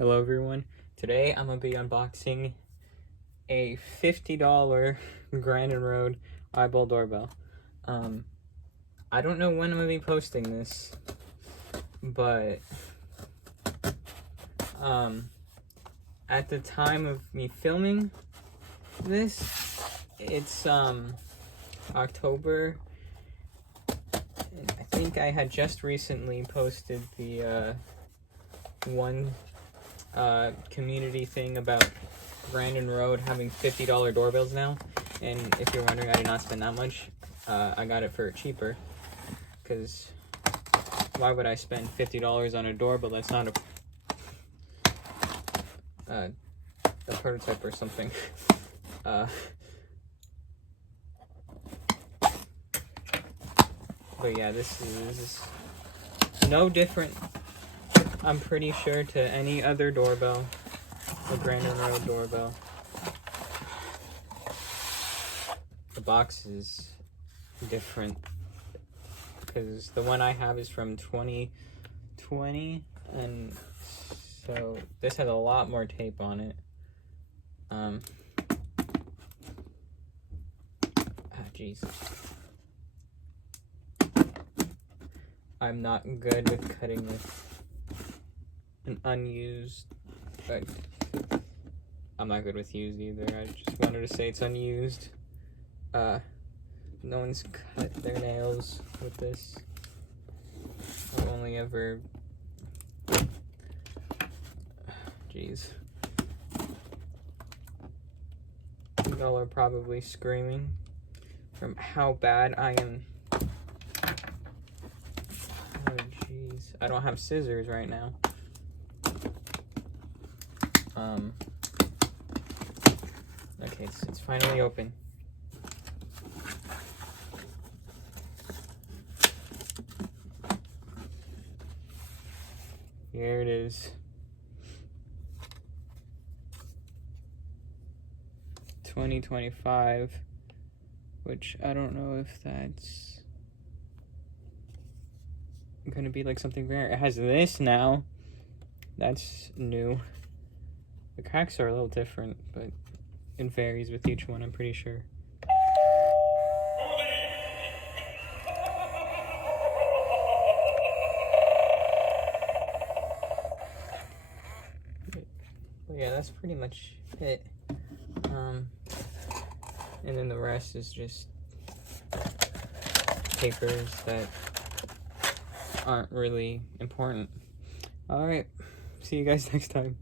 Hello everyone. Today I'm gonna be unboxing a $50 Grandin Road eyeball doorbell. I don't know when I'm gonna be posting this, but at the time of me filming this, it's October. I think I had just recently posted the one community thing about Grandin Road having $50 doorbells now, and if you're wondering, I did not spend that much. I got it for cheaper, because why would I spend $50 on a doorbell that's not a prototype or something? But yeah, this is no different, I'm pretty sure, to any other doorbell, the Grandin Road doorbell. The box is different, because the one I have is from 2020, and so this has a lot more tape on it. Jeez. I'm not good with cutting with an unused, but I'm not good with used either. I just wanted to say it's unused. No one's cut their nails with this. I've only ever, jeez. Y'all are probably screaming from how bad I am. Oh jeez, I don't have scissors right now. Okay, it's finally open. Here it is. 2025, which I don't know if that's gonna be like something rare. It has this now. That's new. The cracks are a little different, but it varies with each one, I'm pretty sure. But yeah, that's pretty much it. And then the rest is just papers that aren't really important. Alright, see you guys next time.